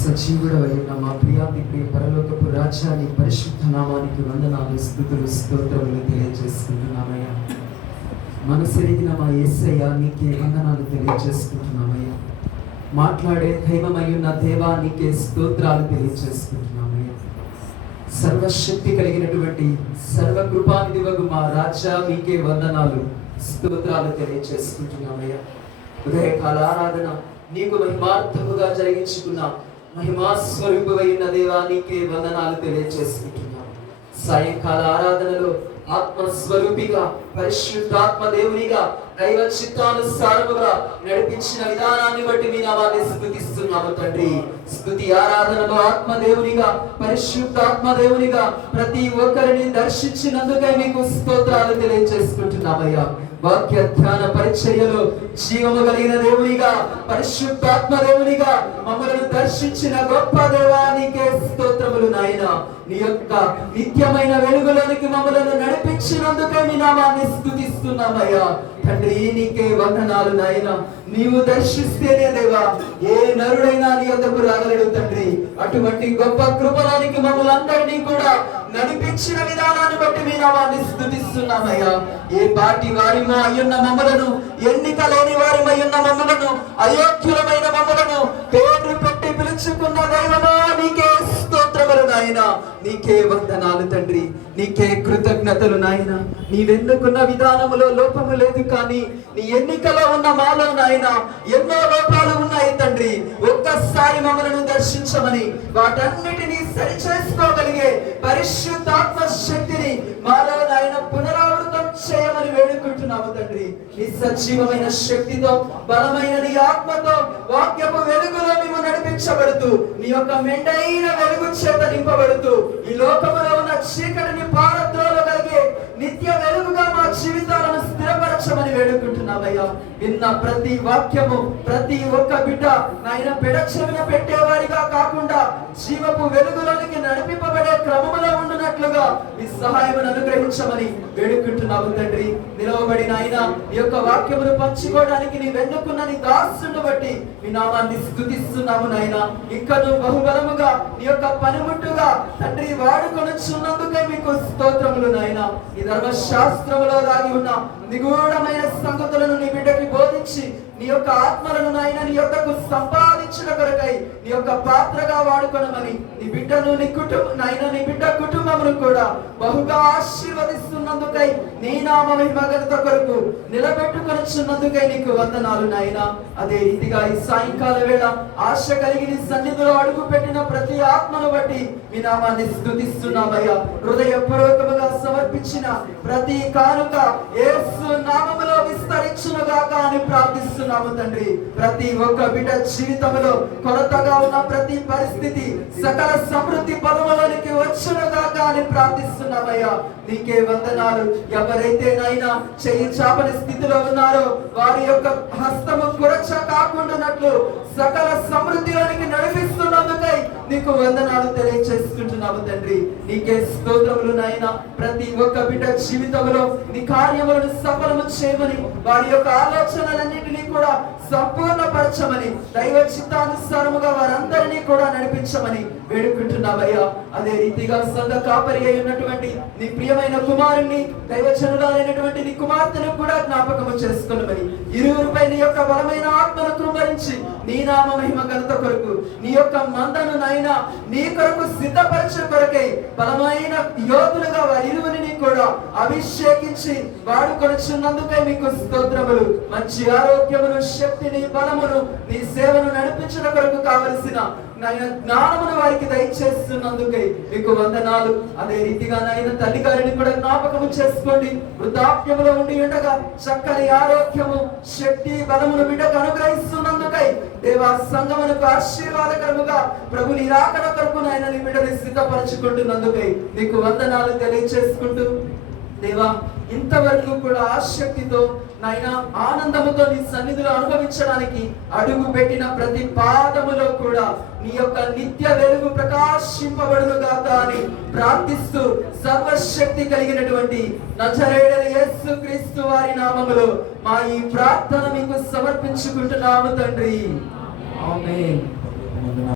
సజీవుడవైన మా ప్రియాతి ప్రియ పరలోకపు రాజ్యాన్ని పరిశుద్ధ నామానికి వందనాలు, స్తుతులు, స్తోత్రములు తెలియజేసుకుంటున్నామయ్యా. మనసెరిగిన మా యేసయ్య నీకే వందనాలు తెలియజేసుకుంటున్నామయ్యా. మాట్లాడే దైవమై ఉన్న దేవా నీకే స్తోత్రాలు తెలియజేసుకుంటున్నామయ్యా. సర్వశక్తి కలిగినటువంటి సర్వకృపానిధివగు మా రాజా మీకే వందనాలు, స్తోత్రాలు తెలియజేసుకుంటున్నామయ్యా. ఉదయకాల ఆరాధన నీకు మహిమార్థముగా జరిగించుకున్న మహిమా స్వరూపమైన దేవా నీకే వందనాలు తెలియజేసుకుంటున్నాం. సాయంకాల ఆరాధనలో ఆత్మస్వరూపిగా పరిశుద్ధాత్మ దేవునిగా దైవ చిత్తానుసారముగా నడిపించిన విధానాన్ని బట్టి మీ నామాన్ని స్తుతిస్తున్నాము తండ్రి. స్తుతి ఆరాధనలో ఆత్మదేవునిగా పరిశుద్ధాత్మ దేవునిగా ప్రతి ఒక్కరిని దర్శించినందుకై మీకు స్తోత్రాలు తెలియజేసుకుంటున్నామయ్యా. వాక్య ధ్యాన పరిచర్యలో జీవము కలిగిన దేవునిగా పరిశుద్ధాత్మ దేవునిగా మమ్మల్ని దర్శించిన గొప్ప దేవానికే స్తోత్రములు నాయన. నీ యొక్క నిత్యమైన వెలుగులోనికి మమ్మల్ని నడిపించినందుకే మీ నామాన్ని స్తుతిస్తున్నామయ్యా. తండ్రి నీకే వందనాలు నాయన. నీవు దర్శిస్తేనే దేవా ఏ నరుడైనా నీ వద్దకు రాగలడు తండ్రి. అటువంటి గొప్ప కృపలోనికి మమ్మల్ని అందరినీ కూడా నడిపించిన విధానాన్ని బట్టి మీ నామాన్ని స్తుతిస్తున్నామయ్యా. ఏ పాటి వారిమో అయ్యున్న మమ్మలను, ఎన్నిక లేని వారిమై ఉన్న మమ్మలను, అయోగ్యులమైన మమ్మలను పేరు పెట్టి పిలుచుకున్న దైవమా నీకే స్తోత్రములు నాయన. నీకే వందనాలు తండ్రి, నీకే కృతజ్ఞతలు నాయన. నీవెన్నుకున్న విధానములో లోపము లేదు, కానీ నీ ఎన్నికలో ఉన్న మాలో నాయన ఎన్నో లోపాలు ఉన్నాయి తండ్రి. ఒక్కసారి మమ్మలను దర్శించమని, వాటన్నిటినీ సరిచేసుకోగలిగే పరిశుద్ధాత్మ శక్తిని మాలో నాయన పునరావృతం చేయమని వేడుకుంటున్నాము తండ్రి. నీ సజీవమైన శక్తితో, బలమైన నీ ఆత్మతో వాక్యపు వెలుగులో మేము నడిపించబడుతూ, నీ యొక్క మెండైన వెలుగు చేత నింపబడుతూ, ఈ లోకములో ఉన్న చీకటిని పారద్రోలగలిగే నిత్య వెలుగుగా మా జీవితాలను స్థిరపరచమని వేడుకుంటున్నామయ్యా. విన్న ప్రతి వాక్యము, ప్రతి ఒక్క బిడ్డ నాయన పెడచెవిన పెట్టేవారిగా కాకుండా జీవపు వెలుగులోనికి నడిపింపబడే క్రమములో ఉండునట్లుగా మీ సహాయమును అనుగ్రహించమని వేడుకుంటున్నాము తండ్రి. నిలవబడిన ఆయన ఈ యొక్క వాక్యమును పంచుకోవడానికి నీ వెన్నుకున్న నీ దాసుని బట్టి మీ నామాన్ని స్తుతిస్తున్నాము నాయన. ఇంకను బహుబలముగా నీ యొక్క పనిముట్టుగా తండ్రి వాడుకొనుచున్నందుకే మీకు స్తోత్రములు నాయన. ఈ ధర్మశాస్త్రములో దాగి ఉన్న నిగూఢమైన సంగతులను నీ బిడ్డకి బోధించి నీ యొక్క ఆత్మలను నాయన నీ యొక్కకు సంపాదించిన కొరకై నీ యొక్క పాత్రగా వాడుకొనమని నీ బిడ్డను, నీ కుటుంబం నాయన, నీ బిడ్డ కుటుంబమును కూడా బహుగా ఆశీర్వదిస్తున్నందుకై నీ నామ మహిమగత కొరకు నిలబెట్టుకొనుచున్నందుకై నీకు వందనాలు నాయన. అదే రీతిగా ఈ సాయంకాల వేళ ఆశ కలిగి నీ సన్నిధిలో అడుగు పెట్టిన ప్రతి ఆత్మను బట్టి మీ నామాన్ని స్తుతిస్తున్నామయ్యా. హృదయపూర్వకముగా సమర్పించిన ప్రతి కానుక యేసు నామములో విస్తరించునుగాక అని ప్రార్థిస్తున్నాము తండ్రి. ప్రతి ఒక్క బిడ్డ జీవితంలో కొరతగా ఉన్న ప్రతి పరిస్థితి సకల సమృద్ధి పదములోనికి వచ్చునుగాక అని ప్రార్థిస్తున్నామయ్యా. నీకే వందనాలు. ఎవరైతే నాయనా చెయ్యి చాపని స్థితిలో ఉన్నారో వారి యొక్క హస్తము కురచ కాకుండానట్లు సకల సమృద్ధిలోనికి నడిపిస్తున్నందుకై నీకు వందనాలు తెలియజేసుకుంటున్నాము తండ్రి. నీకే స్తోత్రములు నాయన. ప్రతి ఒక్క బిడ్డ జీవితంలో నీ కార్యములను సఫలము చేయమని, వారి యొక్క ఆలోచనలన్నింటినీ కూడా సంపూర్ణపరచమని, దైవ చిత్తానుసారముగా వారందరినీ కూడా నడిపించమని వేడుకుంటున్నావయ్యా. అదే రీతిగా సంఘ కాపరి అయి ఉన్నటువంటి నీ ప్రియమైన కుమారుణ్ణి, దైవజనులైనటువంటి నీ కుమార్తెను కూడా జ్ఞాపకము చేసుకున్నమని, ఇరువురిపై నీ యొక్క బలమైన ఆత్మను కృంభరించి నీ నామ మహిమ ఘనత కొరకు నీ యొక్క మందను నాయనా నీ కొరకు సిద్ధపరచే కొరకై బలమైన యోధులుగా వారి ఇరువురిని కూడా అభిషేకించి వాడుకొనుచున్నందుకై మీకు స్తోత్రములు. మంచి ఆరోగ్యమును, శక్తిని, బలమును, నీ సేవను నడిపించిన కొరకు కావలసిన జ్ఞానమును వారికి దయచేస్తున్నందుకై మీకు వందనాలు. అదే రీతిగా నాయన తల్లి గారిని కూడా జ్ఞాపకము చేసుకోండి. వృద్ధాప్యములో ఉండి ఉండగా చక్కని ఆరోగ్యము, శక్తి, బలమును బిడ్డకు అనుగ్రహిస్తున్నందుకై దేవా సంఘమునకు ఆశీర్వాదకరముగా ప్రభు నీ రాకడ కొరకు నాయన నీ బిడ్డని సిద్ధపరచుకుంటున్నందుకై నీకు వందనాలు తెలియజేసుకుంటూ దేవా ఇంతవరకు కూడా ఆసక్తితో నాయన ఆనందముతో నీ సన్నిధిలో అనుభవించడానికి అడుగు పెట్టిన ప్రతి పాదములో కూడా నీ యొక్క నిత్య వెలుగు ప్రకాశింపబడునుగాక అని ప్రార్థిస్తూ సర్వశక్తి కలిగినటువంటి నజరేయుడైన యేసుక్రీస్తు వారి నామములో మా ఈ ప్రార్థన మీకు సమర్పించుకుంటున్నాము తండ్రి. ఆమేన్.